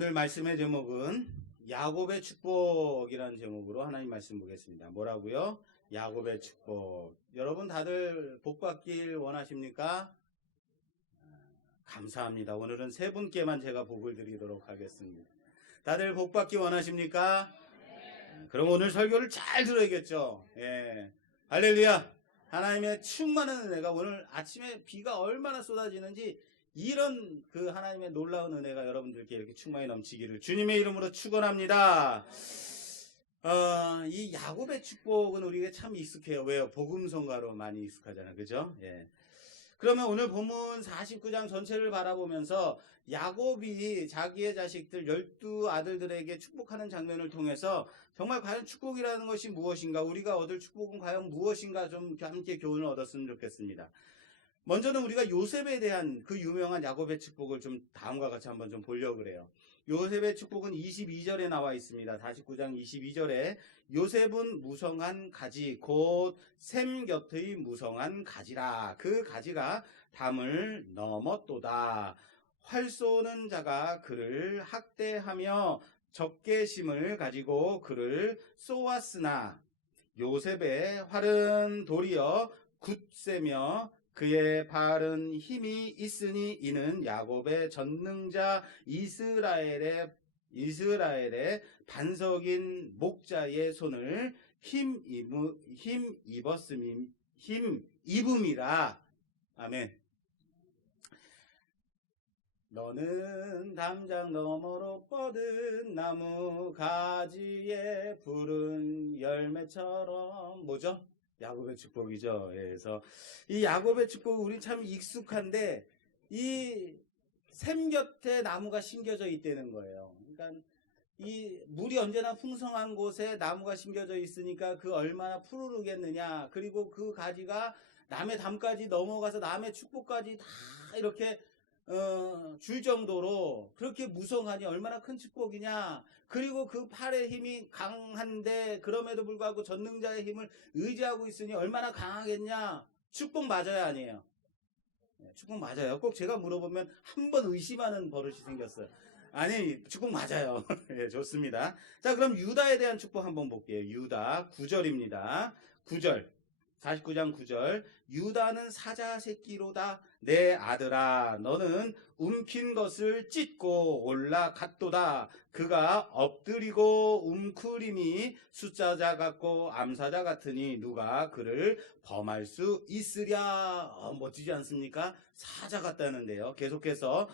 오늘 말씀의 제목은 야곱의 축복이라는 제목으로 하나님 말씀 보겠습니다. 뭐라고요? 야곱의 축복. 여러분 다들 복 받길 원하십니까? 감사합니다. 오늘은 세 분께만 제가 복을 드리도록 하겠습니다. 다들 복 받기 원하십니까? 그럼 오늘 설교를 잘 들어야겠죠? 예. 할렐루야! 하나님의 충만한 은혜가 오늘 아침에 비가 얼마나 쏟아지는지 이런 그 하나님의 놀라운 은혜가 여러분들께 이렇게 충만히 넘치기를 주님의 이름으로 축원합니다. 이 야곱의 축복은 우리에게 참 익숙해요. 왜요? 복음성가로 많이 익숙하잖아요. 그죠? 예. 그러면 오늘 본문 49장 전체를 바라보면서 야곱이 자기의 자식들 12아들들에게 축복하는 장면을 통해서 정말 과연 축복이라는 것이 무엇인가, 우리가 얻을 축복은 과연 무엇인가 좀 함께 교훈을 얻었으면 좋겠습니다. 먼저는 우리가 요셉에 대한 그 유명한 야곱의 축복을 좀 다음과 같이 한번 좀 보려고 그래요. 요셉의 축복은 22절에 나와 있습니다. 49장 22절에 요셉은 무성한 가지 곧 샘 곁의 무성한 가지라. 그 가지가 담을 넘었도다. 활 쏘는 자가 그를 학대하며 적개심을 가지고 그를 쏘았으나 요셉의 활은 도리어 굳세며 그의 발은 힘이 있으니 이는 야곱의 전능자 이스라엘의 반석인 목자의 손을 힘입음이라. 아멘. 너는 담장 너머로 뻗은 나무 가지에 푸른 열매처럼, 뭐죠? 야곱의 축복이죠. 그래서 이 야곱의 축복 우리 참 익숙한데 이 샘 곁에 나무가 심겨져 있다는 거예요. 그러니까 이 물이 언제나 풍성한 곳에 나무가 심겨져 있으니까 그 얼마나 푸르르겠느냐. 그리고 그 가지가 남의 담까지 넘어가서 남의 축복까지 다 이렇게 줄 정도로 그렇게 무성하니 얼마나 큰 축복이냐. 그리고 그 팔의 힘이 강한데 그럼에도 불구하고 전능자의 힘을 의지하고 있으니 얼마나 강하겠냐. 축복 맞아요, 아니에요? 축복 맞아요. 꼭 제가 물어보면 한 번 의심하는 버릇이 생겼어요. 아니, 축복 맞아요. 네, 좋습니다. 자, 그럼 유다에 대한 축복 한번 볼게요. 유다 9절입니다. 9절. 49장 9절. 유다는 사자 새끼로다. 내 아들아, 너는 움킨 것을 찢고 올라갔도다. 그가 엎드리고 움크림이 숫자자 같고 암사자 같으니 누가 그를 범할 수 있으랴. 멋지지 않습니까? 사자 같다는데요. 계속해서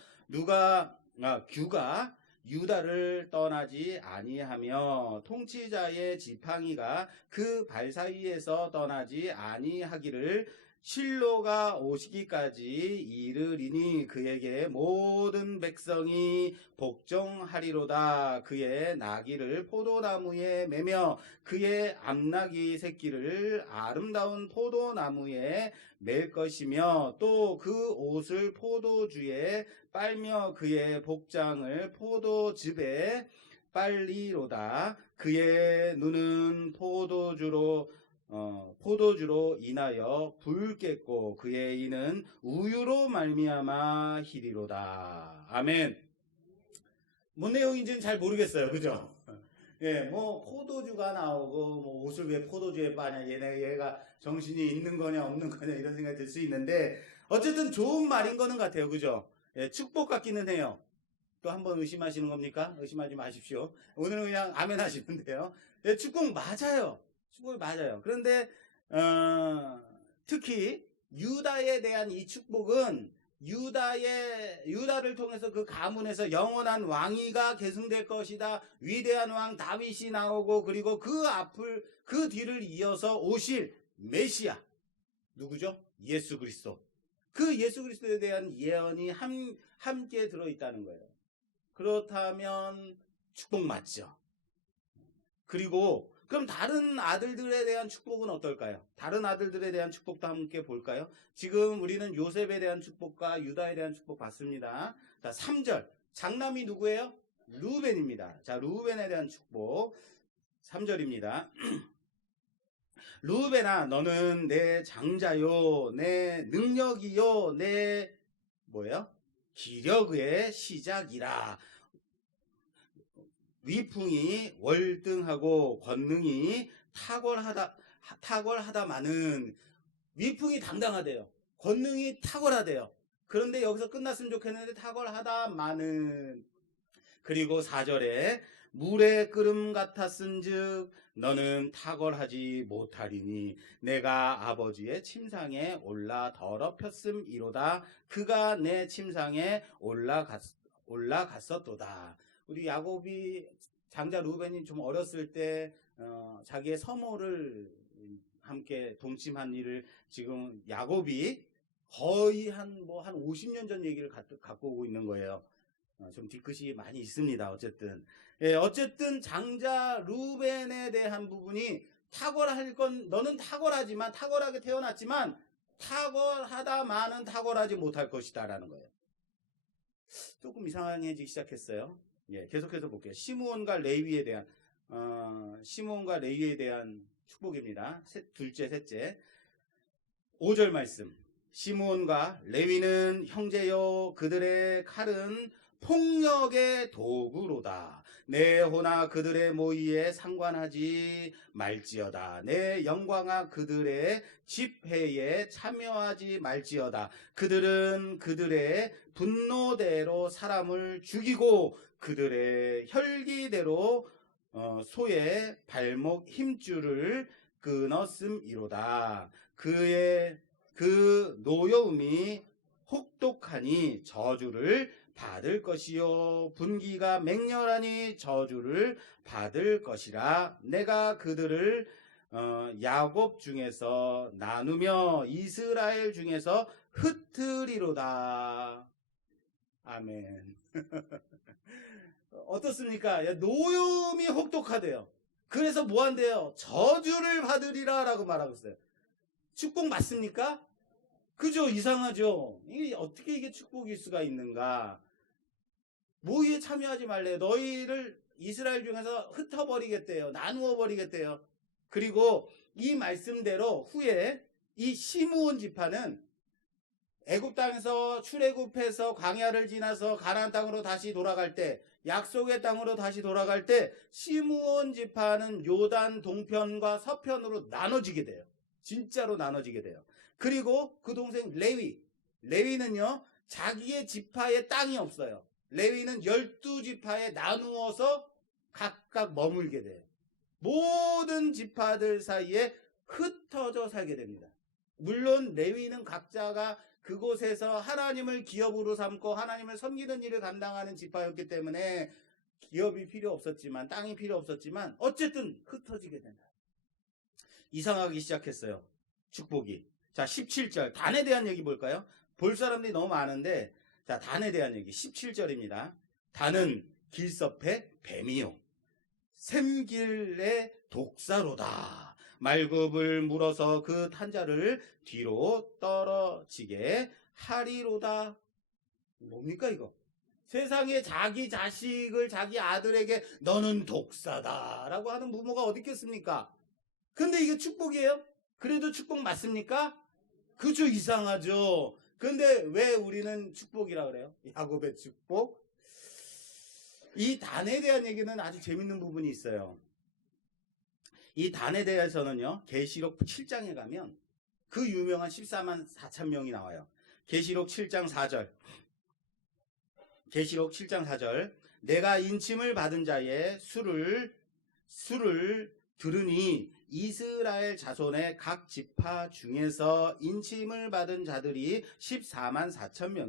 규가 유다를 떠나지 아니하며 통치자의 지팡이가 그 발 사이에서 떠나지 아니하기를 실로가 오시기까지 이르리니 그에게 모든 백성이 복종하리로다. 그의 나귀를 포도나무에 매며 그의 암나귀 새끼를 아름다운 포도나무에 맬 것이며 또 그 옷을 포도주에 빨며 그의 복장을 포도즙에 빨리로다. 그의 눈은 포도주로 인하여 붉겠고 그의 이는 우유로 말미암아 희리로다. 아멘. 뭔 내용인지는 잘 모르겠어요. 그죠? 예, 뭐 포도주가 나오고 뭐 옷을 왜 포도주에 빠냐, 얘가 정신이 있는 거냐 없는 거냐 이런 생각이 들 수 있는데 어쨌든 좋은 말인 거는 같아요. 그죠? 예, 축복 같기는 해요. 또 한번 의심하시는 겁니까? 의심하지 마십시오. 오늘은 그냥 아멘 하시면 돼요. 예, 축복 맞아요. 축복이 맞아요. 그런데 특히 유다에 대한 이 축복은 유다를 통해서 그 가문에서 영원한 왕위가 계승될 것이다. 위대한 왕 다윗이 나오고 그리고 그 뒤를 이어서 오실 메시아 누구죠? 예수 그리스도. 그 예수 그리스도에 대한 예언이 함께 들어있다는 거예요. 그렇다면 축복 맞죠? 그리고 그럼 다른 아들들에 대한 축복은 어떨까요? 다른 아들들에 대한 축복도 함께 볼까요? 지금 우리는 요셉에 대한 축복과 유다에 대한 축복 봤습니다. 자, 3절. 장남이 누구예요? 루벤입니다. 자, 루벤에 대한 축복. 3절입니다. 루벤아, 너는 내 장자요, 내 능력이요, 내 기력의 시작이라. 위풍이 월등하고 권능이 탁월하다마는 위풍이 당당하대요. 권능이 탁월하대요. 그런데 여기서 끝났으면 좋겠는데 탁월하다마는. 그리고 4절에 물의 끓음 같았은즉 너는 탁월하지 못하리니 내가 아버지의 침상에 올라 더럽혔음이로다. 그가 내 침상에 올라갔었도다. 우리 야곱이 장자 루벤이 좀 어렸을 때 자기의 서모를 함께 동침한 일을 지금 야곱이 거의 한 50년 전 얘기를 갖고 오고 있는 거예요. 좀 뒤끝이 많이 있습니다. 어쨌든 장자 루벤에 대한 부분이 탁월할 건 너는 탁월하게 태어났지만 탁월하다마는 탁월하지 못할 것이다 라는 거예요. 조금 이상해지기 시작했어요. 계속해서 볼게요. 시므온과 레위에 대한 축복입니다. 둘째, 셋째. 5절 말씀. 시므온과 레위는 형제요 그들의 칼은 폭력의 도구로다. 내 호나 그들의 모의에 상관하지 말지어다. 내 영광아 그들의 집회에 참여하지 말지어다. 그들은 그들의 분노대로 사람을 죽이고 그들의 혈기대로 소의 발목 힘줄을 끊었음이로다. 그 노여움이 혹독하니 저주를 받을 것이요 분기가 맹렬하니 저주를 받을 것이라. 내가 그들을 야곱 중에서 나누며 이스라엘 중에서 흩으리로다. 아멘. 어떻습니까? 노여움이 혹독하대요. 그래서 뭐 한대요? 저주를 받으리라 라고 말하고 있어요. 축복 맞습니까? 그죠? 이상하죠? 어떻게 축복일 수가 있는가? 모의에 참여하지 말래. 너희를 이스라엘 중에서 흩어버리겠대요. 나누어 버리겠대요. 그리고 이 말씀대로 후에 이 시므온 지파는 애굽 땅에서 출애굽해서 광야를 지나서 가나안 땅으로 다시 돌아갈 때, 약속의 땅으로 다시 돌아갈 때 시므온 지파는 요단 동편과 서편으로 나눠지게 돼요. 진짜로 나눠지게 돼요. 그리고 그 동생 레위는요 자기의 지파에 땅이 없어요. 레위는 12지파에 나누어서 각각 머물게 돼요. 모든 지파들 사이에 흩어져 살게 됩니다. 물론 레위는 각자가 그곳에서 하나님을 기업으로 삼고 하나님을 섬기는 일을 감당하는 지파였기 때문에 기업이 필요 없었지만, 땅이 필요 없었지만 어쨌든 흩어지게 된다. 이상하기 시작했어요. 축복이. 자, 17절 단에 대한 얘기 볼까요? 볼 사람들이 너무 많은데, 자, 단에 대한 얘기 17절입니다. 단은 길섭의 뱀이요 샘길의 독사로다. 말굽을 물어서 그 탄자를 뒤로 떨어지게 하리로다. 뭡니까 이거? 세상에 자기 자식을 자기 아들에게 너는 독사다 라고 하는 부모가 어디 있겠습니까? 근데 이게 축복이에요? 그래도 축복 맞습니까? 그죠? 이상하죠? 근데 왜 우리는 축복이라 그래요? 야곱의 축복? 이 단에 대한 얘기는 아주 재밌는 부분이 있어요. 이 단에 대해서는요, 계시록 7장에 가면 그 유명한 14만 4천 명이 나와요. 계시록 7장 4절. 계시록 7장 4절. 내가 인침을 받은 자의 수를 들으니 이스라엘 자손의 각 지파 중에서 인침을 받은 자들이 14만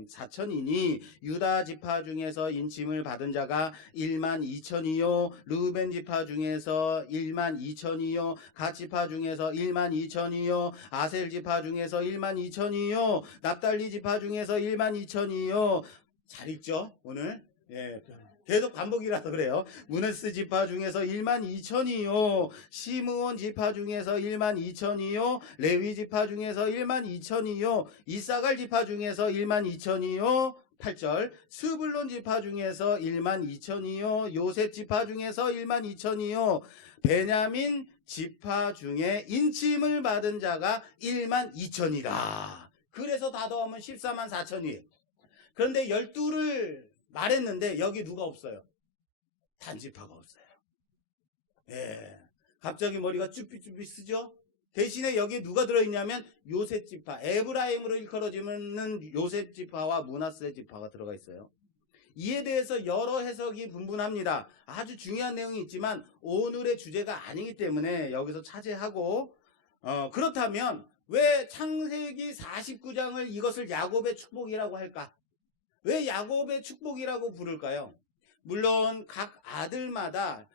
4천이니 유다 지파 중에서 인침을 받은 자가 1만 2천이요 르우벤 지파 중에서 1만 2천이요 갓 지파 중에서 1만 2천이요 아셀 지파 중에서 1만 2천이요 납달리 지파 중에서 1만 2천이요. 잘 읽죠 오늘? 예. 계속 반복이라서 그래요. 므네스 지파 중에서 1만 2천이요 시므온 지파 중에서 1만 2천이요 레위 지파 중에서 1만 2천이요 이사갈 지파 중에서 1만 2천이요 8절 스불론 지파 중에서 1만 2천이요 요셉 지파 중에서 1만 2천이요 베냐민 지파 중에 인침을 받은 자가 1만 2천이라. 그래서 다 더하면 14만 4천이에요. 그런데 12를 말했는데 여기 누가 없어요? 단지파가 없어요. 예. 갑자기 머리가 쭈삣쭈삣 쓰죠? 대신에 여기에 누가 들어있냐면 요셉 지파, 에브라임으로 일컬어지는 요셉 지파와 므낫세 지파가 들어가 있어요. 이에 대해서 여러 해석이 분분합니다. 아주 중요한 내용이 있지만 오늘의 주제가 아니기 때문에 여기서 차지하고, 그렇다면 왜 창세기 49장을 이것을 야곱의 축복이라고 할까? 왜 야곱의 축복이라고 부를까요? 물론 각 아들마다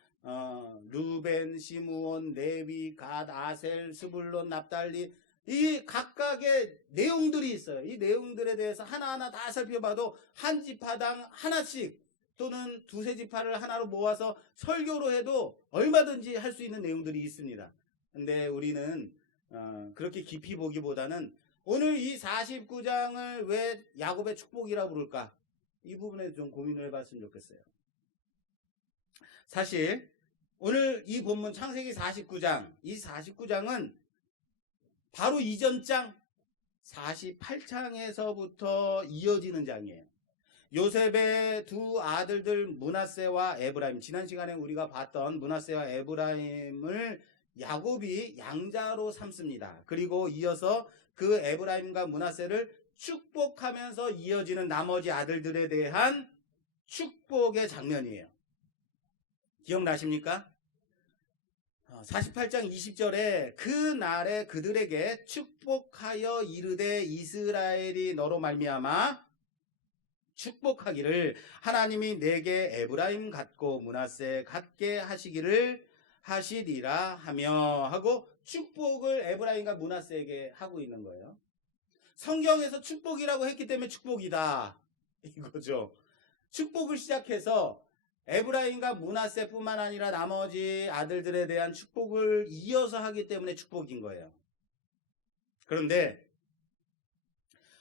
루벤, 시므온, 레위, 갓, 아셀, 스불론, 납달리, 이 각각의 내용들이 있어요. 이 내용들에 대해서 하나하나 다 살펴봐도 한 지파당 하나씩 또는 두세 지파를 하나로 모아서 설교로 해도 얼마든지 할 수 있는 내용들이 있습니다. 근데 우리는 그렇게 깊이 보기보다는 오늘 이 49장을 왜 야곱의 축복이라고 부를까? 이 부분에 좀 고민을 해봤으면 좋겠어요. 사실 오늘 이 본문 창세기 49장, 이 49장은 바로 이전 장 48장에서부터 이어지는 장이에요. 요셉의 두 아들들 므낫세와 에브라임, 지난 시간에 우리가 봤던 므낫세와 에브라임을 야곱이 양자로 삼습니다. 그리고 이어서 그 에브라임과 므낫세를 축복하면서 이어지는 나머지 아들들에 대한 축복의 장면이에요. 기억나십니까? 48장 20절에 그 날에 그들에게 축복하여 이르되 이스라엘이 너로 말미암아 축복하기를 하나님이 내게 에브라임 같고 므낫세 같게 하시기를 하시리라 하며 하고 축복을 에브라임과 므낫세에게 하고 있는 거예요. 성경에서 축복이라고 했기 때문에 축복이다 이거죠. 축복을 시작해서 에브라임과 므낫세뿐만 아니라 나머지 아들들에 대한 축복을 이어서 하기 때문에 축복인 거예요. 그런데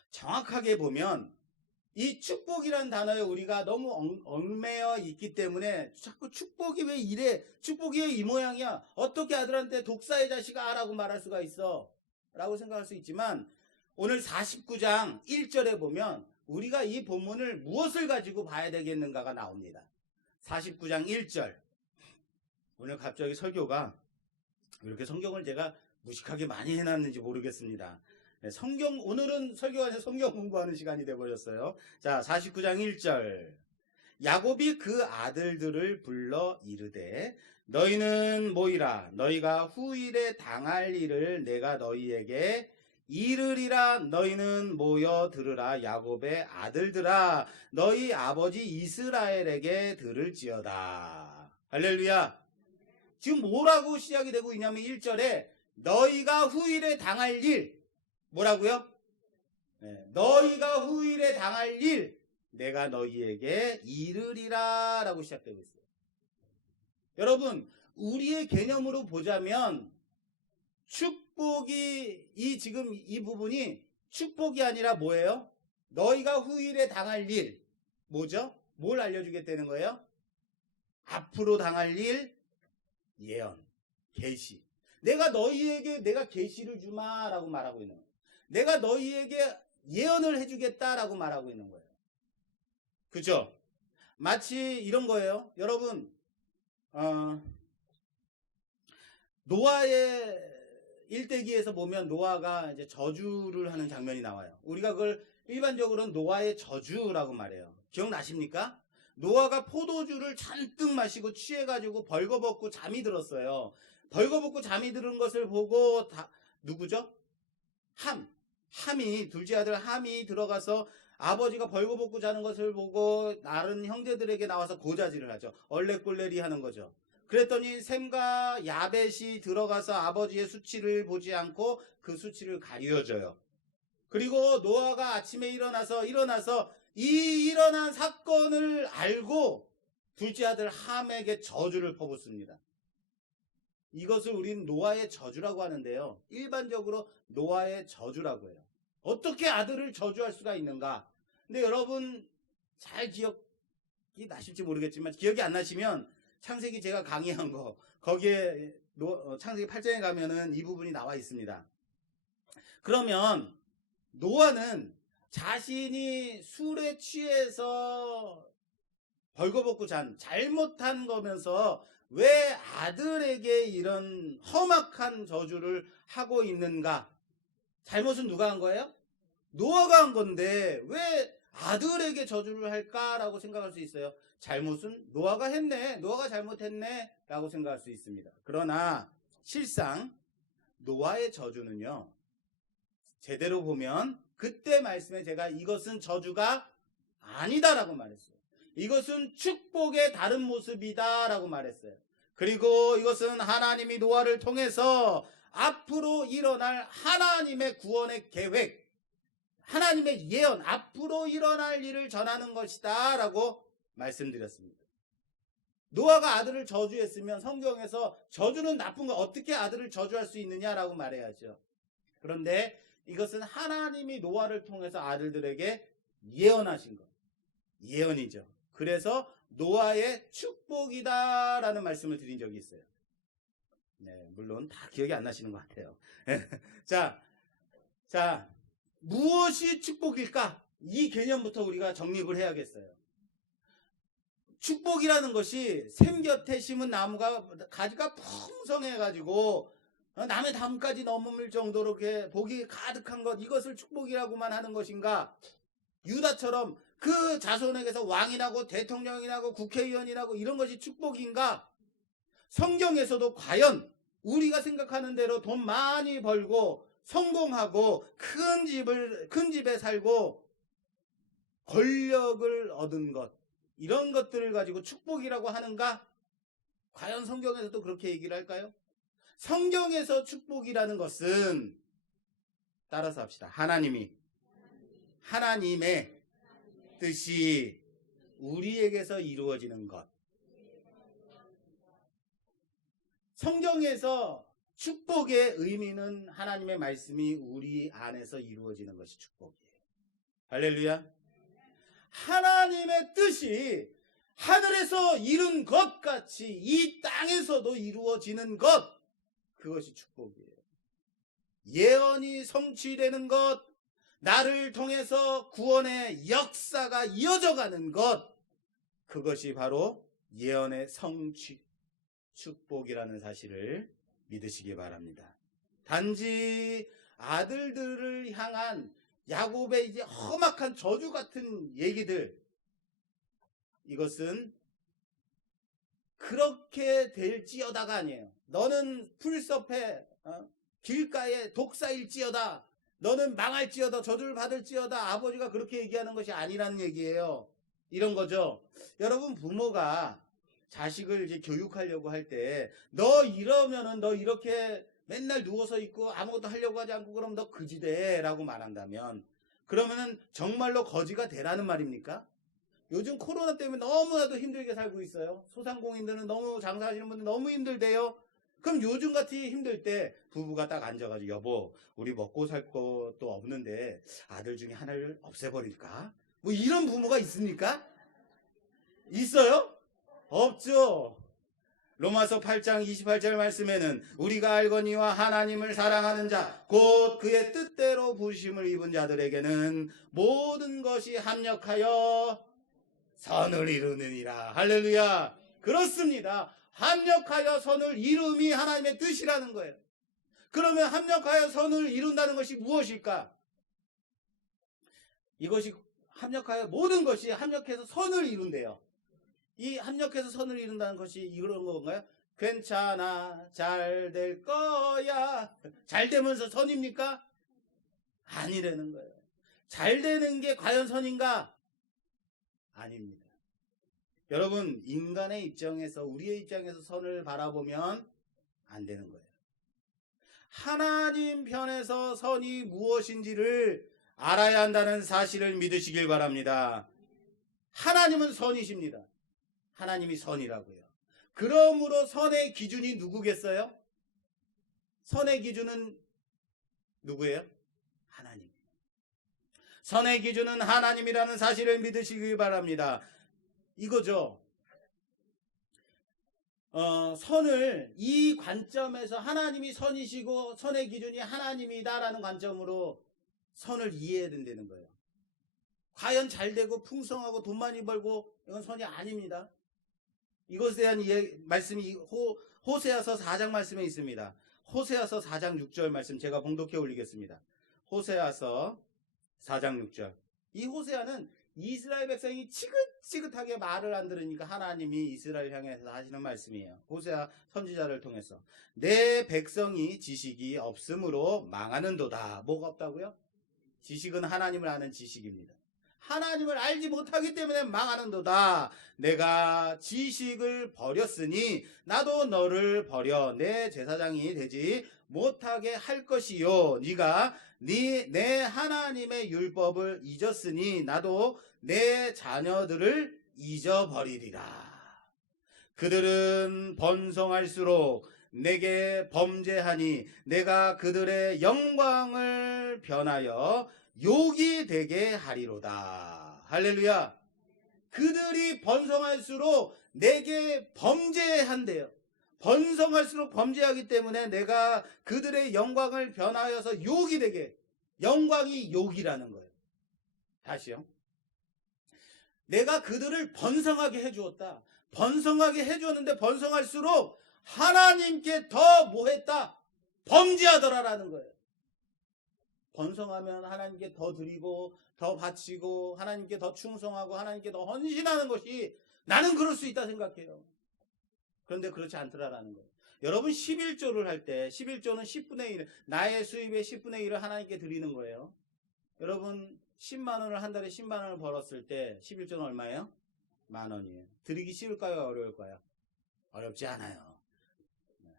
정확하게 보면 이 축복이라는 단어에 우리가 너무 얽매여 있기 때문에 자꾸 축복이 왜 이래? 축복이 왜 이 모양이야? 어떻게 아들한테 독사의 자식아 라고 말할 수가 있어? 라고 생각할 수 있지만 오늘 49장 1절에 보면 우리가 이 본문을 무엇을 가지고 봐야 되겠는가가 나옵니다. 49장 1절. 오늘 갑자기 설교가 왜 이렇게 성경을 제가 무식하게 많이 해놨는지 모르겠습니다. 오늘은 설교가 아니라 성경 공부하는 시간이 되어버렸어요. 자, 49장 1절. 야곱이 그 아들들을 불러 이르되 너희는 모이라. 너희가 후일에 당할 일을 내가 너희에게 이르리라. 너희는 모여 들으라. 야곱의 아들들아 너희 아버지 이스라엘에게 들을지어다. 할렐루야. 지금 뭐라고 시작이 되고 있냐면 1절에 너희가 후일에 당할 일, 뭐라고요? 너희가 후일에 당할 일 내가 너희에게 이르리라 라고 시작되고 있어요. 여러분, 우리의 개념으로 보자면 축복이 지금 이 부분이 축복이 아니라 뭐예요? 너희가 후일에 당할 일 뭐죠? 뭘 알려주겠다는 거예요? 앞으로 당할 일 예언, 계시. 내가 너희에게 내가 계시를 주마 라고 말하고 있는 거예요. 내가 너희에게 예언을 해주겠다라고 말하고 있는 거예요. 그죠? 마치 이런 거예요. 여러분, 노아의 일대기에서 보면 노아가 이제 저주를 하는 장면이 나와요. 우리가 그걸 일반적으로는 노아의 저주라고 말해요. 기억나십니까? 노아가 포도주를 잔뜩 마시고 취해가지고 벌거벗고 잠이 들었어요. 벌거벗고 잠이 들은 것을 보고 누구죠? 함이 둘째 아들 함이 들어가서 아버지가 벌거벗고 자는 것을 보고 다른 형제들에게 나와서 고자질을 하죠. 얼레꼴레리 하는 거죠. 그랬더니 셈과 야벳이 들어가서 아버지의 수치를 보지 않고 그 수치를 가려줘요. 그리고 노아가 아침에 일어나서 이 일어난 사건을 알고 둘째 아들 함에게 저주를 퍼붓습니다. 이것을 우리는 노아의 저주라고 하는데요. 일반적으로 노아의 저주라고 해요. 어떻게 아들을 저주할 수가 있는가? 근데 여러분 잘 기억이 나실지 모르겠지만 기억이 안 나시면 창세기 제가 강의한 거 거기에 창세기 8장에 가면은 이 부분이 나와 있습니다. 그러면 노아는 자신이 술에 취해서 벌거벗고 잔 잘못한 거면서 왜 아들에게 이런 험악한 저주를 하고 있는가? 잘못은 누가 한 거예요? 노아가 한 건데 왜 아들에게 저주를 할까라고 생각할 수 있어요. 잘못은 노아가 했네. 노아가 잘못했네 라고 생각할 수 있습니다. 그러나 실상 노아의 저주는요, 제대로 보면 그때 말씀에 제가 이것은 저주가 아니다라고 말했어요. 이것은 축복의 다른 모습이다라고 말했어요. 그리고 이것은 하나님이 노아를 통해서 앞으로 일어날 하나님의 구원의 계획, 하나님의 예언, 앞으로 일어날 일을 전하는 것이다 라고 말씀드렸습니다. 노아가 아들을 저주했으면 성경에서 저주는 나쁜 거, 어떻게 아들을 저주할 수 있느냐라고 말해야죠. 그런데 이것은 하나님이 노아를 통해서 아들들에게 예언하신 것, 예언이죠. 그래서 노아의 축복이다라는 말씀을 드린 적이 있어요. 네, 물론 다 기억이 안 나시는 것 같아요. 자, 무엇이 축복일까? 이 개념부터 우리가 정립을 해야겠어요. 축복이라는 것이 샘 곁에 심은 나무가 가지가 풍성해가지고 남의 담까지 넘을 정도로 이렇게 복이 가득한 것, 이것을 축복이라고만 하는 것인가? 유다처럼 그 자손에게서 왕이 나고 대통령이 나고 국회의원이 나고 이런 것이 축복인가? 성경에서도 과연 우리가 생각하는 대로 돈 많이 벌고 성공하고 큰 집에 살고 권력을 얻은 것, 이런 것들을 가지고 축복이라고 하는가? 과연 성경에서도 그렇게 얘기를 할까요? 성경에서 축복이라는 것은, 따라서 합시다. 하나님의 뜻이 우리에게서 이루어지는 것. 성경에서 축복의 의미는 하나님의 말씀이 우리 안에서 이루어지는 것이 축복이에요. 할렐루야. 하나님의 뜻이 하늘에서 이룬 것 같이 이 땅에서도 이루어지는 것, 그것이 축복이에요. 예언이 성취되는 것, 나를 통해서 구원의 역사가 이어져 가는 것, 그것이 바로 예언의 성취, 축복이라는 사실을 믿으시기 바랍니다. 단지 아들들을 향한 야곱의 이제 험악한 저주 같은 얘기들, 이것은 그렇게 될지어다가 아니에요. 너는 풀숲에 길가에 독사일지어다, 너는 망할지어다, 저주를 받을지어다, 아버지가 그렇게 얘기하는 것이 아니라는 얘기예요. 이런 거죠. 여러분, 부모가 자식을 이제 교육하려고 할 때 너 이러면은, 너 이렇게 맨날 누워서 있고 아무것도 하려고 하지 않고 그럼 너 거지돼 라고 말한다면, 그러면은 정말로 거지가 되라는 말입니까? 요즘 코로나 때문에 너무나도 힘들게 살고 있어요. 소상공인들은 너무, 장사하시는 분들 너무 힘들대요. 그럼 요즘 같이 힘들 때 부부가 딱 앉아가지고, 여보, 우리 먹고 살 것도 없는데 아들 중에 하나를 없애버릴까? 뭐 이런 부모가 있습니까? 있어요? 없죠. 로마서 8장 28절 말씀에는 우리가 알거니와 하나님을 사랑하는 자, 곧 그의 뜻대로 부르심을 입은 자들에게는 모든 것이 합력하여 선을 이루느니라. 할렐루야. 그렇습니다. 합력하여 선을 이룸이 하나님의 뜻이라는 거예요. 그러면 합력하여 선을 이룬다는 것이 무엇일까? 이것이 합력하여, 모든 것이 합력해서 선을 이룬대요. 이 합력해서 선을 이룬다는 것이 이런 건가요? 괜찮아, 잘 될 거야. 잘 되면서 선입니까? 아니라는 거예요. 잘 되는 게 과연 선인가? 아닙니다. 여러분, 인간의 입장에서, 우리의 입장에서 선을 바라보면 안 되는 거예요. 하나님 편에서 선이 무엇인지를 알아야 한다는 사실을 믿으시길 바랍니다. 하나님은 선이십니다. 하나님이 선이라고요. 그러므로 선의 기준이 누구겠어요? 선의 기준은 누구예요? 하나님. 선의 기준은 하나님이라는 사실을 믿으시길 바랍니다. 이거죠. 선을 이 관점에서, 하나님이 선이시고 선의 기준이 하나님이다라는 관점으로 선을 이해해야 된다는 거예요. 과연 잘되고 풍성하고 돈 많이 벌고 이건 선이 아닙니다. 이것에 대한 말씀이 호세아서 4장 말씀에 있습니다. 호세아서 4장 6절 말씀 제가 봉독해 올리겠습니다. 호세아서 4장 6절. 이 호세아는 이스라엘 백성이 지긋지긋하게 말을 안 들으니까 하나님이 이스라엘 향해서 하시는 말씀이에요. 호세아 선지자를 통해서. 내 백성이 지식이 없으므로 망하는도다. 뭐가 없다고요? 지식은 하나님을 아는 지식입니다. 하나님을 알지 못하기 때문에 망하는도다. 내가 지식을 버렸으니 나도 너를 버려 내 제사장이 되지 못하게 할 것이요. 네가 내 하나님의 율법을 잊었으니 나도 내 자녀들을 잊어버리리라. 그들은 번성할수록 내게 범죄하니 내가 그들의 영광을 변하여 욕이 되게 하리로다. 할렐루야. 그들이 번성할수록 내게 범죄한대요. 번성할수록 범죄하기 때문에 내가 그들의 영광을 변하여서 욕이 되게. 영광이 욕이라는 거예요. 다시요. 내가 그들을 번성하게 해주었다. 번성하게 해주었는데 번성할수록 하나님께 더 뭐했다? 범죄하더라라는 거예요. 번성하면 하나님께 더 드리고 더 바치고 하나님께 더 충성하고 하나님께 더 헌신하는 것이 나는 그럴 수 있다 생각해요. 그런데 그렇지 않더라라는 거예요. 여러분 11조를 할 때 11조는 10분의 1 나의 수입의 10분의 1을 하나님께 드리는 거예요. 여러분 10만 원을 한 달에 10만 원을 벌었을 때 11조는 얼마예요? 10,000원이에요. 드리기 쉬울까요? 어려울까요? 어렵지 않아요.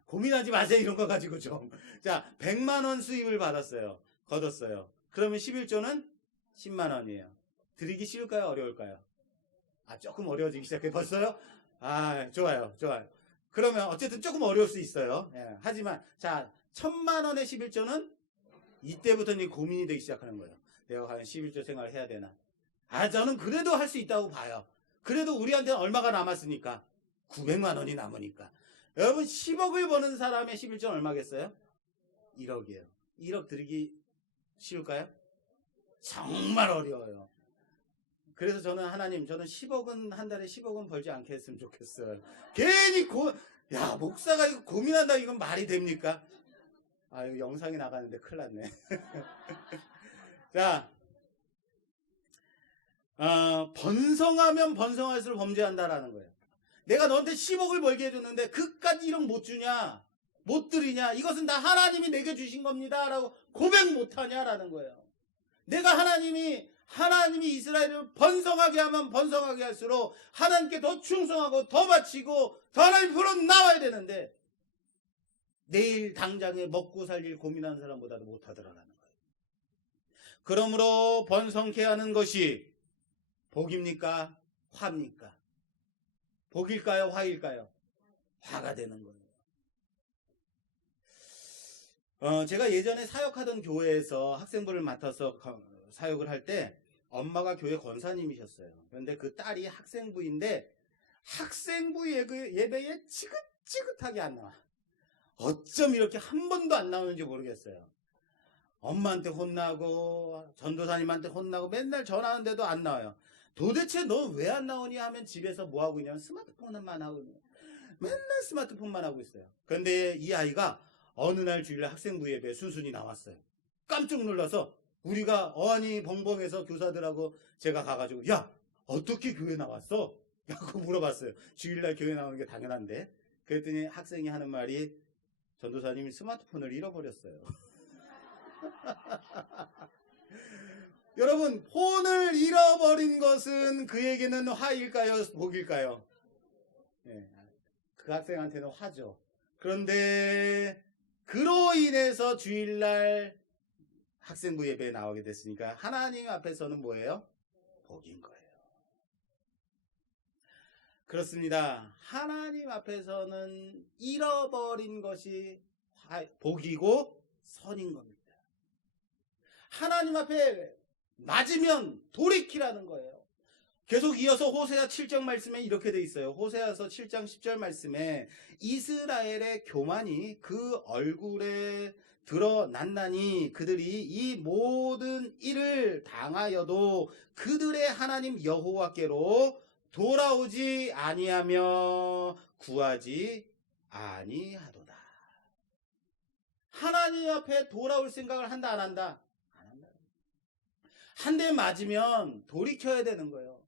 고민하지 마세요. 이런 거 가지고 좀. 자, 100만 원 수입을 받았어요. 거뒀어요. 그러면 11조는 10만 원이에요. 드리기 쉬울까요? 어려울까요? 조금 어려워지기 시작해봤어요? 좋아요. 그러면 어쨌든 조금 어려울 수 있어요. 예, 하지만, 자, 1,000만 원의 11조는 이때부터는 고민이 되기 시작하는 거예요. 내가 과연 11조 생활을 해야 되나? 저는 그래도 할 수 있다고 봐요. 그래도 우리한테는 얼마가 남았으니까? 900만 원이 남으니까. 여러분, 10억을 버는 사람의 11조는 얼마겠어요? 1억이에요. 1억 드리기 쉬울까요? 정말 어려워요. 그래서 저는 하나님, 저는 10억은 한 달에 10억은 벌지 않게 했으면 좋겠어요. 괜히 목사가 이거 고민한다 이건 말이 됩니까? 이거 영상이 나가는데 큰일 났네. 자, 번성하면 번성할수록 범죄한다라는 거예요. 내가 너한테 10억을 벌게 해줬는데 그까지 1억 못 주냐? 못 드리냐? 이것은 다 하나님이 내게 주신 겁니다. 라고 고백 못하냐라는 거예요. 내가 하나님이 이스라엘을 번성하게 하면 번성하게 할수록 하나님께 더 충성하고 더 바치고 더 하나님 앞으로 나와야 되는데 내일 당장에 먹고 살 일 고민하는 사람보다도 못하더라라는 거예요. 그러므로 번성케 하는 것이 복입니까? 화입니까? 복일까요? 화일까요? 화가 되는 거예요. 제가 예전에 사역하던 교회에서 학생부를 맡아서 사역을 할 때 엄마가 교회 권사님이셨어요. 그런데 그 딸이 학생부인데 학생부 예배에 지긋지긋하게 안 나와. 어쩜 이렇게 한 번도 안 나오는지 모르겠어요. 엄마한테 혼나고 전도사님한테 혼나고 맨날 전화하는데도 안 나와요. 도대체 너 왜 안 나오니 하면 집에서 뭐 하고 있냐면 스마트폰만 하고 있네요. 맨날 스마트폰만 하고 있어요. 그런데 이 아이가 어느 날 주일날 학생부 예배에 순순히 나왔어요. 깜짝 놀라서 우리가 어안이 벙벙해서 교사들하고 제가 가가지고 야 어떻게 교회 나왔어? 라고 물어봤어요. 주일날 교회 나오는 게 당연한데. 그랬더니 학생이 하는 말이 전도사님이 스마트폰을 잃어버렸어요. 여러분 폰을 잃어버린 것은 그에게는 화일까요? 복일까요? 네, 그 학생한테는 화죠. 그런데 그로 인해서 주일날 학생부 예배에 나오게 됐으니까 하나님 앞에서는 뭐예요? 복인 거예요. 그렇습니다. 하나님 앞에서는 잃어버린 것이 복이고 선인 겁니다. 하나님 앞에 맞으면 돌이키라는 거예요. 계속 이어서 호세아 7장 말씀에 이렇게 돼 있어요. 호세아서 7장 10절 말씀에 이스라엘의 교만이 그 얼굴에 드러났나니 그들이 이 모든 일을 당하여도 그들의 하나님 여호와께로 돌아오지 아니하며 구하지 아니하도다. 하나님 앞에 돌아올 생각을 한다 안 한다? 안 한다. 한 대 맞으면 돌이켜야 되는 거예요.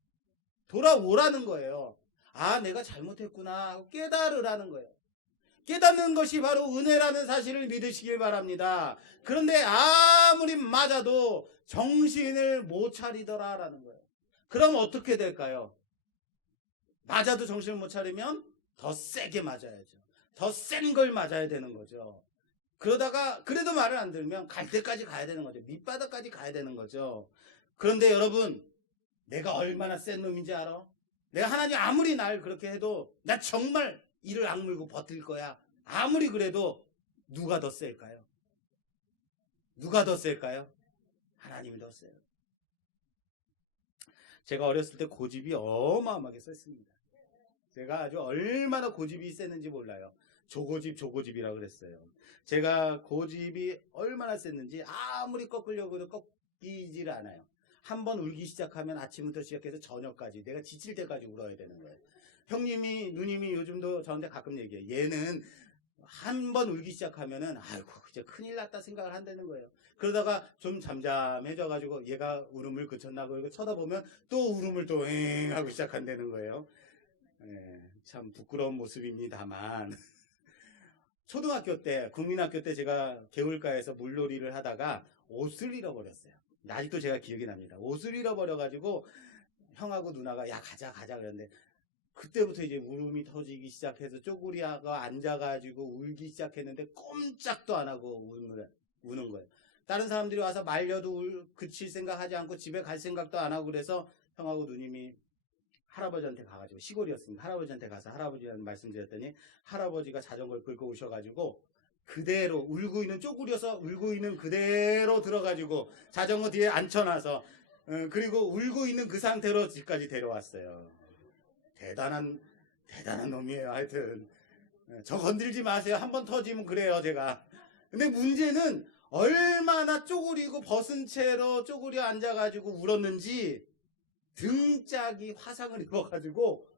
돌아오라는 거예요. 아, 내가 잘못했구나 하고 깨달으라는 거예요. 깨닫는 것이 바로 은혜라는 사실을 믿으시길 바랍니다. 그런데 아무리 맞아도 정신을 못 차리더라라는 거예요. 그럼 어떻게 될까요? 맞아도 정신을 못 차리면 더 세게 맞아야죠. 더 센 걸 맞아야 되는 거죠. 그러다가 그래도 말을 안 들으면 갈 때까지 가야 되는 거죠. 밑바닥까지 가야 되는 거죠. 그런데 여러분, 내가 얼마나 센 놈인지 알아? 내가 하나님 아무리 날 그렇게 해도 나 정말 이를 악물고 버틸 거야. 아무리 그래도 누가 더 셀까요? 누가 더 셀까요? 하나님이 더 세요. 제가 어렸을 때 고집이 어마어마하게 셌습니다. 제가 아주 얼마나 고집이 셌는지 몰라요. 조고집이라고 그랬어요. 제가 고집이 얼마나 셌는지 아무리 꺾으려고 해도 꺾이질 않아요. 한번 울기 시작하면 아침부터 시작해서 저녁까지 내가 지칠 때까지 울어야 되는 거예요. 형님이 누님이 요즘도 저한테 가끔 얘기해요. 얘는 한번 울기 시작하면은 아이고 이제 큰일 났다 생각을 한다는 거예요. 그러다가 좀 잠잠해져가지고 얘가 울음을 그쳤나 그러고 쳐다보면 또 울음을 또 하고 시작한다는 거예요. 참 부끄러운 모습입니다만 초등학교 때 국민학교 때 제가 개울가에서 물놀이를 하다가 옷을 잃어버렸어요. 아직도 제가 기억이 납니다. 옷을 잃어버려가지고 형하고 누나가 야 가자 그랬는데 그때부터 이제 울음이 터지기 시작해서 쪼그리가 앉아가지고 울기 시작했는데 꼼짝도 안 하고 우는 거예요. 다른 사람들이 와서 말려도 그칠 생각하지 않고 집에 갈 생각도 안 하고 그래서 형하고 누님이 할아버지한테 가가지고 시골이었습니다. 할아버지한테 가서 할아버지한테 말씀드렸더니 할아버지가 자전거를 끌고 오셔가지고 그대로 울고 있는 쪼그려서 울고 있는 그대로 들어가지고 자전거 뒤에 앉혀놔서 그리고 울고 있는 그 상태로 집까지 데려왔어요. 대단한 놈이에요. 하여튼 저 건들지 마세요. 한번 터지면 그래요 제가. 근데 문제는 얼마나 쪼그리고 벗은 채로 쪼그려 앉아가지고 울었는지 등짝이 화상을 입어가지고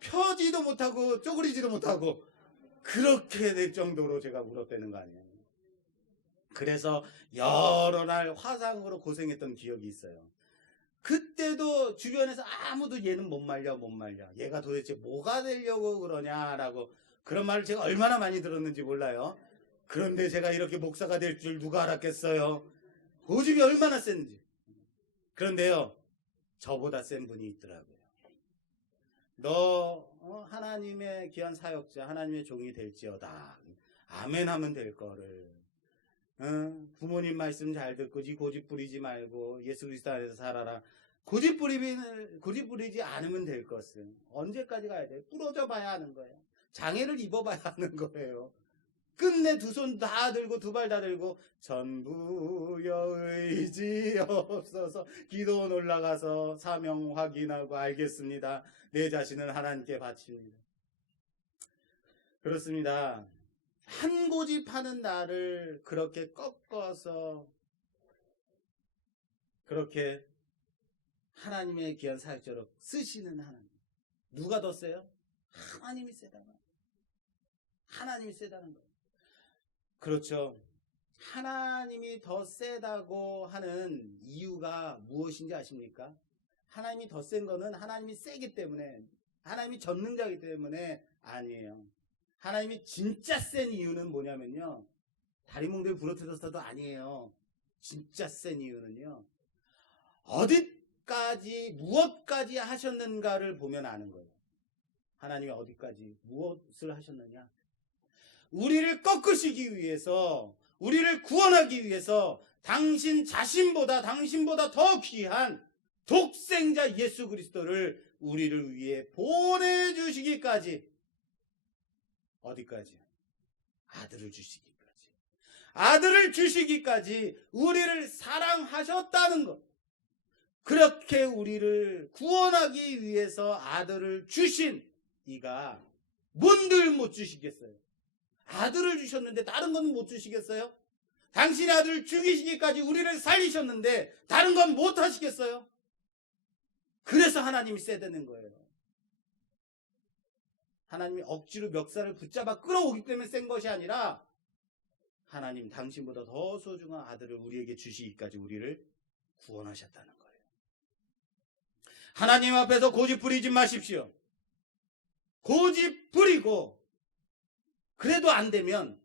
펴지도 못하고 쪼그리지도 못하고 그렇게 될 정도로 제가 울었다는 거 아니에요. 그래서 여러 날 화상으로 고생했던 기억이 있어요. 그때도 주변에서 아무도 얘는 못 말려 얘가 도대체 뭐가 되려고 그러냐라고 그런 말을 제가 얼마나 많이 들었는지 몰라요. 그런데 제가 이렇게 목사가 될 줄 누가 알았겠어요. 고집이 얼마나 센지. 그런데요 저보다 센 분이 있더라고요. 너 하나님의 귀한 사역자 하나님의 종이 될지어다. 아멘 하면 될 거를 부모님 말씀 잘 듣고 고집 부리지 말고 예수 그리스도 안에서 살아라. 고집 부리지 않으면 될 것은 언제까지 가야 돼요? 부러져 봐야 하는 거예요. 장애를 입어봐야 하는 거예요. 끝내 두 손 다 들고 두 발 다 들고 전부여 의지 없어서 기도원 올라가서 사명 확인하고 알겠습니다. 내 자신을 하나님께 바칩니다. 그렇습니다. 한 고집하는 나를 그렇게 꺾어서 그렇게 하나님의 귀한 사역자로 쓰시는 하나님. 누가 더 세요? 하나님이 세다는 거예요. 하나님이 세다는 거예요. 그렇죠. 하나님이 더 세다고 하는 이유가 무엇인지 아십니까? 하나님이 더 센 거는 하나님이 세기 때문에 하나님이 전능자이기 때문에 아니에요. 하나님이 진짜 센 이유는 뭐냐면요. 다리 몽둥이 부러뜨려서도 아니에요. 진짜 센 이유는요. 어디까지 무엇까지 하셨는가를 보면 아는 거예요. 하나님이 어디까지 무엇을 하셨느냐. 우리를 꺾으시기 위해서 우리를 구원하기 위해서 당신 자신보다 더 귀한 독생자 예수 그리스도를 우리를 위해 보내주시기까지 어디까지? 아들을 주시기까지 우리를 사랑하셨다는 것. 그렇게 우리를 구원하기 위해서 아들을 주신 이가 뭔들 못 주시겠어요? 아들을 주셨는데 다른 건 못 주시겠어요? 당신의 아들을 죽이시기까지 우리를 살리셨는데 다른 건 못 하시겠어요? 그래서 하나님이 세대는 거예요. 하나님이 억지로 멱살을 붙잡아 끌어오기 때문에 센 것이 아니라 하나님 당신보다 더 소중한 아들을 우리에게 주시기까지 우리를 구원하셨다는 거예요. 하나님 앞에서 고집 부리지 마십시오. 고집 부리고 그래도 안 되면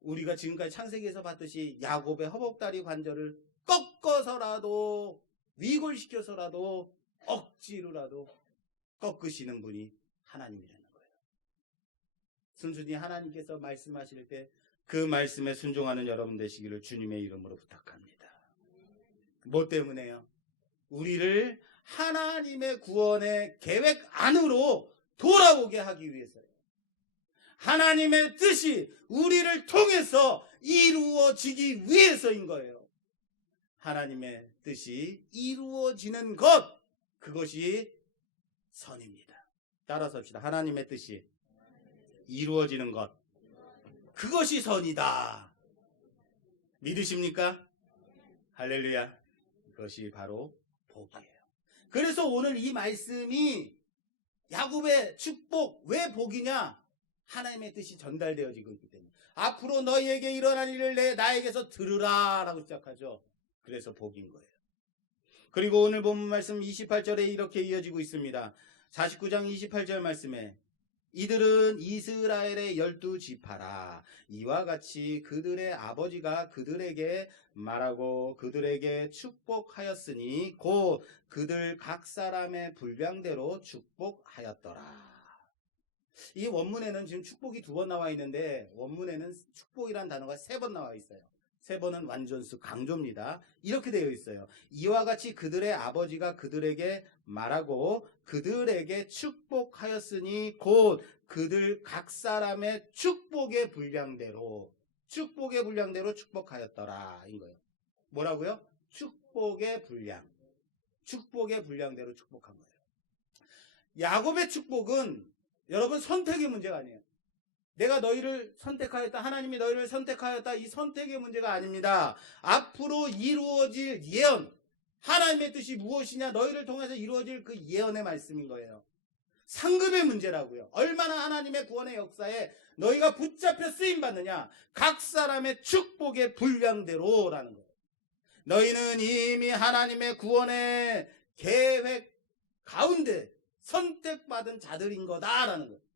우리가 지금까지 창세기에서 봤듯이 야곱의 허벅다리 관절을 꺾어서라도 위골시켜서라도 억지로라도 꺾으시는 분이 하나님이라는 거예요. 순순히 하나님께서 말씀하실 때 그 말씀에 순종하는 여러분 되시기를 주님의 이름으로 부탁합니다. 뭐 때문에요? 우리를 하나님의 구원의 계획 안으로 돌아오게 하기 위해서요. 하나님의 뜻이 우리를 통해서 이루어지기 위해서인 거예요. 하나님의 뜻이 이루어지는 것, 그것이 선입니다. 따라서 합시다. 하나님의 뜻이 이루어지는 것, 그것이 선이다. 믿으십니까? 할렐루야. 그것이 바로 복이에요. 그래서 오늘 이 말씀이 야곱의 축복, 왜 복이냐? 하나님의 뜻이 전달되어지고 있기 때문에. 앞으로 너희에게 일어날 일을 나에게서 들으라 라고 시작하죠. 그래서 복인 거예요. 그리고 오늘 본문 말씀 28절에 이렇게 이어지고 있습니다. 49장 28절 말씀에 이들은 이스라엘의 12지파라. 이와 같이 그들의 아버지가 그들에게 말하고 그들에게 축복하였으니 곧 그들 각 사람의 분량대로 축복하였더라. 이 원문에는 지금 축복이 2번 나와 있는데 원문에는 축복이란 단어가 3번 나와 있어요. 3번은 완전수 강조입니다. 이렇게 되어 있어요. 이와 같이 그들의 아버지가 그들에게 말하고 그들에게 축복하였으니 곧 그들 각 사람의 축복의 분량대로 축복하였더라 인 거예요. 뭐라고요? 축복의 분량대로 축복한 거예요. 야곱의 축복은 여러분 선택의 문제가 아니에요. 내가 너희를 선택하였다. 하나님이 너희를 선택하였다. 이 선택의 문제가 아닙니다. 앞으로 이루어질 예언. 하나님의 뜻이 무엇이냐? 너희를 통해서 이루어질 그 예언의 말씀인 거예요. 상급의 문제라고요. 얼마나 하나님의 구원의 역사에 너희가 붙잡혀 쓰임받느냐? 각 사람의 축복의 분량대로라는 거예요. 너희는 이미 하나님의 구원의 계획 가운데 선택받은 자들인 거다라는 거예요.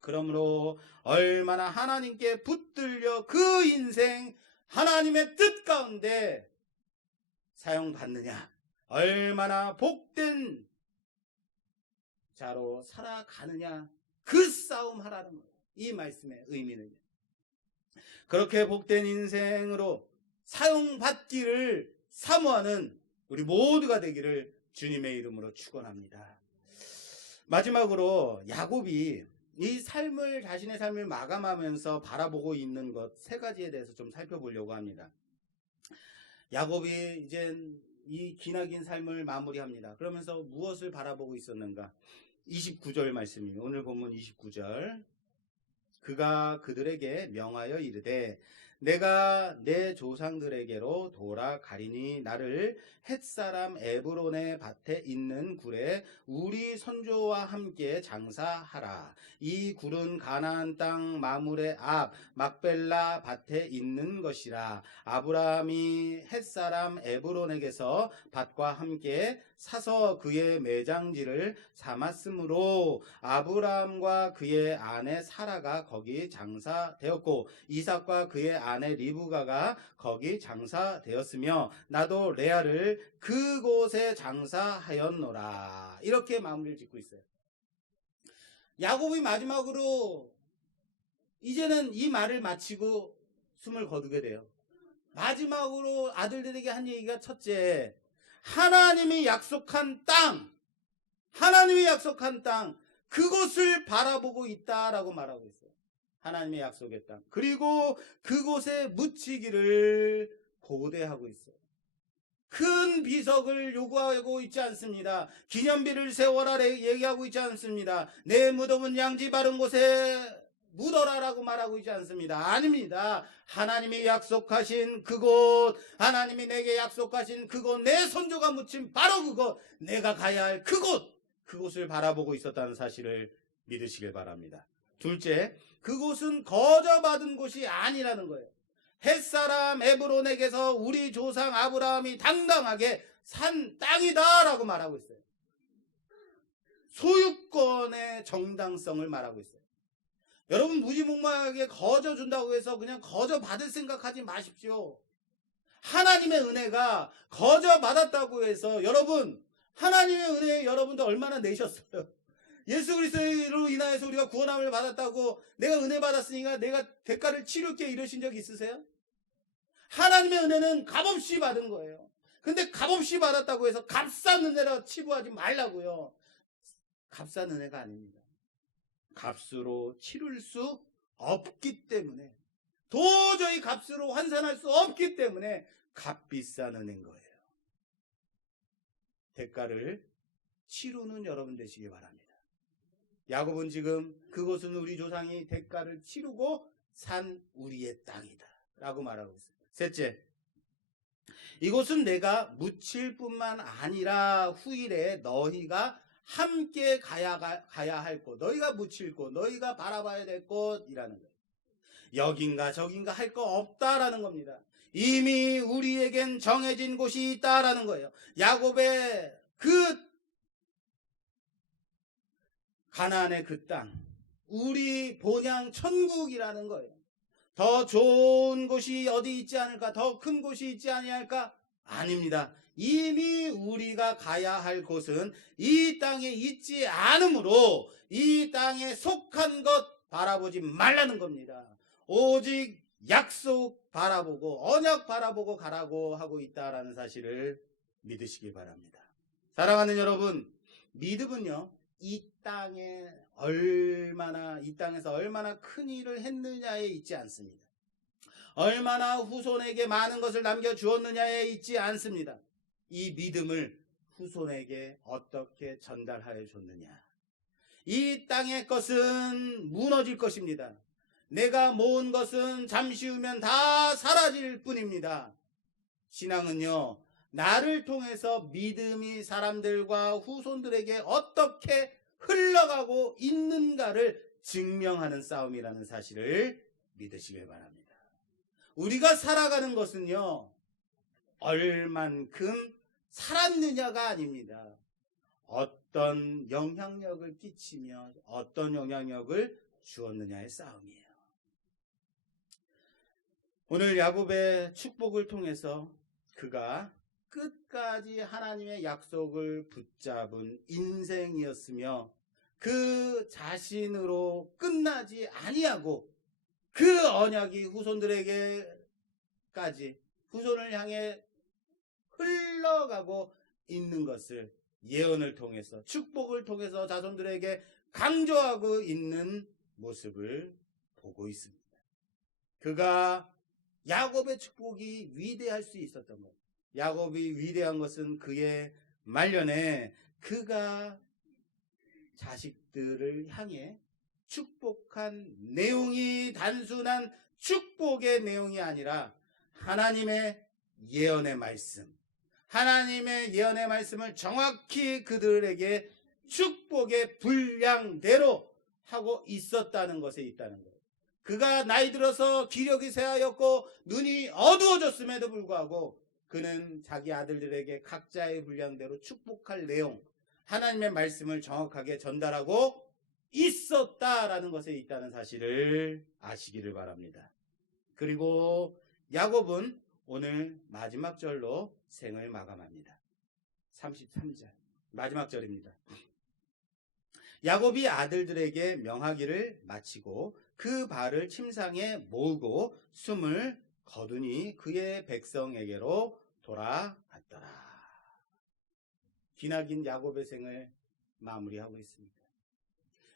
그러므로 얼마나 하나님께 붙들려 그 인생 하나님의 뜻 가운데 사용받느냐, 얼마나 복된 자로 살아가느냐, 그 싸움 하라는 거예요. 이 말씀의 의미는 그렇게 복된 인생으로 사용받기를 사모하는 우리 모두가 되기를 주님의 이름으로 축원합니다. 마지막으로 야곱이 이 자신의 삶을 마감하면서 바라보고 있는 것 3가지에 대해서 좀 살펴보려고 합니다. 야곱이 이제 이 기나긴 삶을 마무리합니다. 그러면서 무엇을 바라보고 있었는가? 29절 말씀입니다. 오늘 본문 29절. 그가 그들에게 명하여 이르되 내가 내 조상들에게로 돌아가리니 나를 헷사람 에브론의 밭에 있는 굴에 우리 선조와 함께 장사하라. 이 굴은 가나안 땅 마물의 앞 막벨라 밭에 있는 것이라. 아브라함이 헷사람 에브론에게서 밭과 함께 사서 그의 매장지를 삼았으므로 아브라함과 그의 아내 사라가 거기 장사되었고 이삭과 그의 아내 리브가가 거기 장사되었으며 나도 레아를 그곳에 장사하였노라. 이렇게 마무리를 짓고 있어요. 야곱이 마지막으로 이제는 이 말을 마치고 숨을 거두게 돼요. 마지막으로 아들들에게 한 얘기가 첫째, 하나님이 약속한 땅, 그것을 바라보고 있다라고 말하고 있어요. 하나님의 약속의 땅. 그리고 그곳에 묻히기를 고대하고 있어요. 큰 비석을 요구하고 있지 않습니다. 기념비를 세워라 얘기하고 있지 않습니다. 내 무덤은 양지 바른 곳에 묻어라라고 말하고 있지 않습니다. 아닙니다. 하나님이 약속하신 그곳, 하나님이 내게 약속하신 그곳, 내 손조가 묻힌 바로 그곳, 내가 가야 할 그곳을 바라보고 있었다는 사실을 믿으시길 바랍니다. 둘째, 그곳은 거저받은 곳이 아니라는 거예요. 햇사람 에브론에게서 우리 조상 아브라함이 당당하게 산 땅이다라고 말하고 있어요. 소유권의 정당성을 말하고 있어요. 여러분, 무지몽망하게 거저 준다고 해서 그냥 거저 받을 생각하지 마십시오. 하나님의 은혜가 거저 받았다고 해서 여러분, 하나님의 은혜에 여러분도 얼마나 내셨어요? 예수 그리스도로 인하여서 우리가 구원함을 받았다고 내가 은혜 받았으니까 내가 대가를 치를게 이러신 적 있으세요? 하나님의 은혜는 값없이 받은 거예요. 근데 값없이 받았다고 해서 값싼 은혜라 치부하지 말라고요. 값싼 은혜가 아닙니다. 값으로 치를 수 없기 때문에, 도저히 값으로 환산할 수 없기 때문에 값비싼 은혜인 거예요. 대가를 치르는 여러분 되시기 바랍니다. 야곱은 지금 그곳은 우리 조상이 대가를 치르고 산 우리의 땅이다 라고 말하고 있습니다. 셋째, 이곳은 내가 묻힐 뿐만 아니라 후일에 너희가 함께 가야 할 곳, 너희가 묻힐 곳, 너희가 바라봐야 될 곳이라는 거예요. 여긴가 저긴가 할 거 없다라는 겁니다. 이미 우리에겐 정해진 곳이 있다라는 거예요. 야곱의 그 가나안의 그 땅, 우리 본향 천국이라는 거예요. 더 좋은 곳이 어디 있지 않을까? 더 큰 곳이 있지 아니할까? 아닙니다. 이미 우리가 가야 할 곳은 이 땅에 있지 않으므로 이 땅에 속한 것 바라보지 말라는 겁니다. 오직 약속 바라보고 언약 바라보고 가라고 하고 있다라는 사실을 믿으시기 바랍니다. 사랑하는 여러분, 믿음은요, 이 땅에서 얼마나 큰 일을 했느냐에 있지 않습니다. 얼마나 후손에게 많은 것을 남겨주었느냐에 있지 않습니다. 이 믿음을 후손에게 어떻게 전달하여 줬느냐. 이 땅의 것은 무너질 것입니다. 내가 모은 것은 잠시 후면 다 사라질 뿐입니다. 신앙은요, 나를 통해서 믿음이 사람들과 후손들에게 어떻게 흘러가고 있는가를 증명하는 싸움이라는 사실을 믿으시길 바랍니다. 우리가 살아가는 것은요, 얼만큼 살았느냐가 아닙니다. 어떤 영향력을 끼치며 어떤 영향력을 주었느냐의 싸움이에요. 오늘 야곱의 축복을 통해서 그가 끝까지 하나님의 약속을 붙잡은 인생이었으며 그 자신으로 끝나지 아니하고 그 언약이 후손을 향해 흘러가고 있는 것을 예언을 통해서, 축복을 통해서 자손들에게 강조하고 있는 모습을 보고 있습니다. 그가 야곱의 축복이 위대할 수 있었던 것, 야곱이 위대한 것은 그의 말년에 그가 자식들을 향해 축복한 내용이 단순한 축복의 내용이 아니라 하나님의 예언의 말씀, 하나님의 예언의 말씀을 정확히 그들에게 축복의 분량대로 하고 있었다는 것에 있다는 거예요. 그가 나이 들어서 기력이 쇠하였고 눈이 어두워졌음에도 불구하고 그는 자기 아들들에게 각자의 분량대로 축복할 내용, 하나님의 말씀을 정확하게 전달하고 있었다라는 것에 있다는 사실을 아시기를 바랍니다. 그리고 야곱은 오늘 마지막 절로 생을 마감합니다. 33절 마지막 절입니다. 야곱이 아들들에게 명하기를 마치고 그 발을 침상에 모으고 숨을 거두니 그의 백성에게로 돌아갔더라. 기나긴 야곱의 생을 마무리하고 있습니다.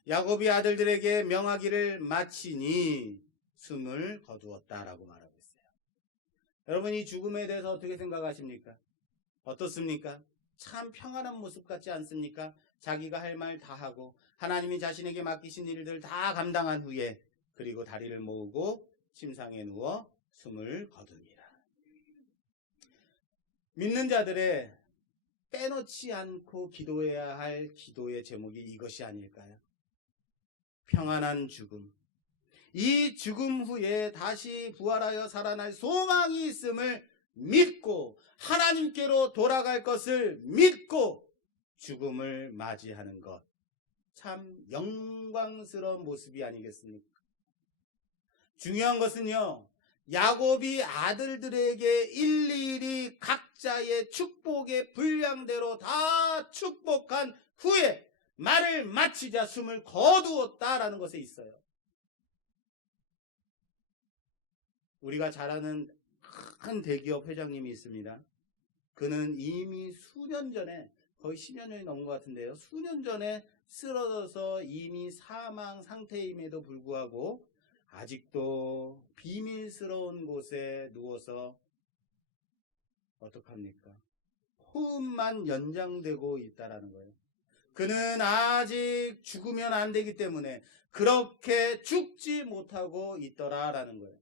야곱이 아들들에게 명하기를 마치니 숨을 거두었다라고 말하고 있어요. 여러분, 이 죽음에 대해서 어떻게 생각하십니까? 어떻습니까? 참 평안한 모습 같지 않습니까? 자기가 할 말 다 하고 하나님이 자신에게 맡기신 일들 다 감당한 후에 그리고 다리를 모으고 침상에 누워 숨을 거두니라. 믿는 자들의 빼놓지 않고 기도해야 할 기도의 제목이 이것이 아닐까요? 평안한 죽음. 이 죽음 후에 다시 부활하여 살아날 소망이 있음을 믿고 하나님께로 돌아갈 것을 믿고 죽음을 맞이하는 것. 참 영광스러운 모습이 아니겠습니까? 중요한 것은요, 야곱이 아들들에게 일일이 각자의 축복의 분량대로 다 축복한 후에 말을 마치자 숨을 거두었다라는 것에 있어요. 우리가 잘 아는 큰 대기업 회장님이 있습니다. 그는 이미 수년 전에, 거의 10여 년이 넘은 것 같은데요, 수년 전에 쓰러져서 이미 사망 상태임에도 불구하고 아직도 비밀스러운 곳에 누워서 어떡합니까? 호흡만 연장되고 있다라는 거예요. 그는 아직 죽으면 안 되기 때문에 그렇게 죽지 못하고 있더라라는 거예요.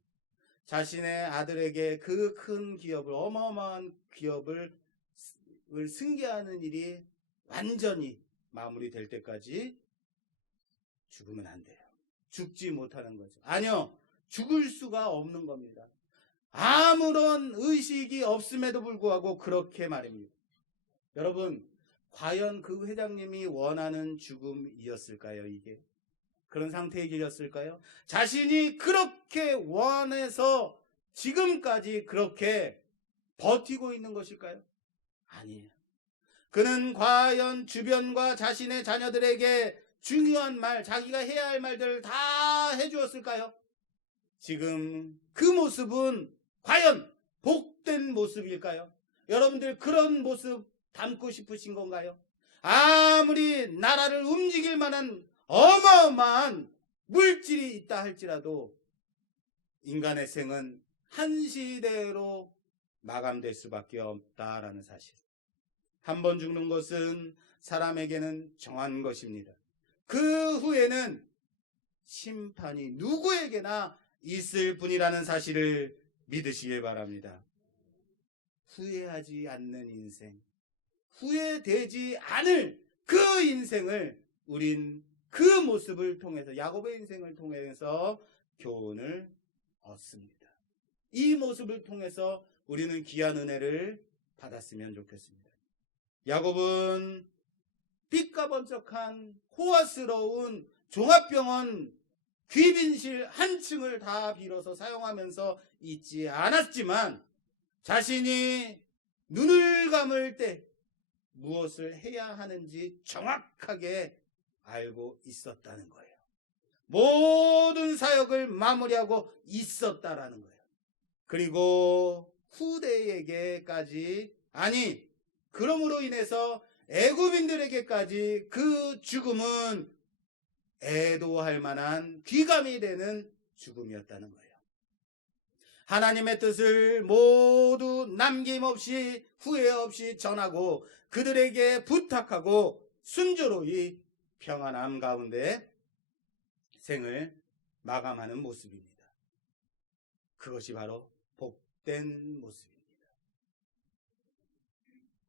자신의 아들에게 그 큰 기업을, 어마어마한 기업을 승계하는 일이 완전히 마무리될 때까지 죽으면 안 돼요. 죽지 못하는 거죠. 아니요, 죽을 수가 없는 겁니다. 아무런 의식이 없음에도 불구하고 그렇게 말입니다. 여러분, 과연 그 회장님이 원하는 죽음이었을까요, 이게? 그런 상태에 계셨을까요? 자신이 그렇게 원해서 지금까지 그렇게 버티고 있는 것일까요? 아니에요. 그는 과연 주변과 자신의 자녀들에게 중요한 말, 자기가 해야 할 말들을 다 해주었을까요? 지금 그 모습은 과연 복된 모습일까요? 여러분들 그런 모습 담고 싶으신 건가요? 아무리 나라를 움직일 만한 어마어마한 물질이 있다 할지라도 인간의 생은 한시대로 마감될 수밖에 없다라는 사실. 한 번 죽는 것은 사람에게는 정한 것입니다. 그 후에는 심판이 누구에게나 있을 뿐이라는 사실을 믿으시길 바랍니다. 후회하지 않는 인생, 후회되지 않을 그 인생을 우린 그 모습을 통해서, 야곱의 인생을 통해서 교훈을 얻습니다. 이 모습을 통해서 우리는 귀한 은혜를 받았으면 좋겠습니다. 야곱은 빛과 번쩍한 호화스러운 종합병원 귀빈실 한 층을 다 빌어서 사용하면서 있지 않았지만 자신이 눈을 감을 때 무엇을 해야 하는지 정확하게 알고 있었다는 거예요. 모든 사역을 마무리하고 있었다라는 거예요. 그리고 후대에게까지, 아니, 그러므로 인해서 애굽인들에게까지 그 죽음은 애도할 만한 귀감이 되는 죽음이었다는 거예요. 하나님의 뜻을 모두 남김없이 후회 없이 전하고 그들에게 부탁하고 순조로이 평안함 가운데 생을 마감하는 모습입니다. 그것이 바로 복된 모습입니다.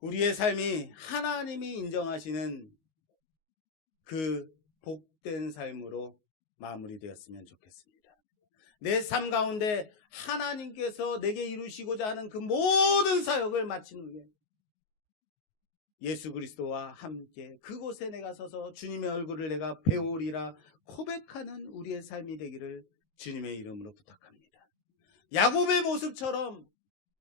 우리의 삶이 하나님이 인정하시는 그 복된 삶으로 마무리되었으면 좋겠습니다. 내 삶 가운데 하나님께서 내게 이루시고자 하는 그 모든 사역을 마친 후에 예수 그리스도와 함께 그곳에 내가 서서 주님의 얼굴을 내가 배우리라 고백하는 우리의 삶이 되기를 주님의 이름으로 부탁합니다. 야곱의 모습처럼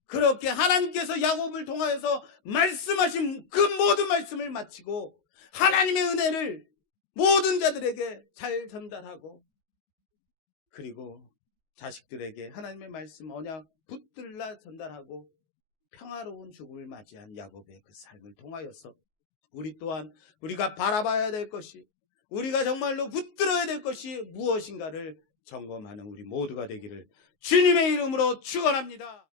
그렇게 하나님께서 야곱을 통하여서 말씀하신 그 모든 말씀을 마치고 하나님의 은혜를 모든 자들에게 잘 전달하고 그리고 자식들에게 하나님의 말씀 언약 붙들라 전달하고 평화로운 죽음을 맞이한 야곱의 그 삶을 통하여서 우리 또한 우리가 바라봐야 될 것이, 우리가 정말로 붙들어야 될 것이 무엇인가를 점검하는 우리 모두가 되기를 주님의 이름으로 축원합니다.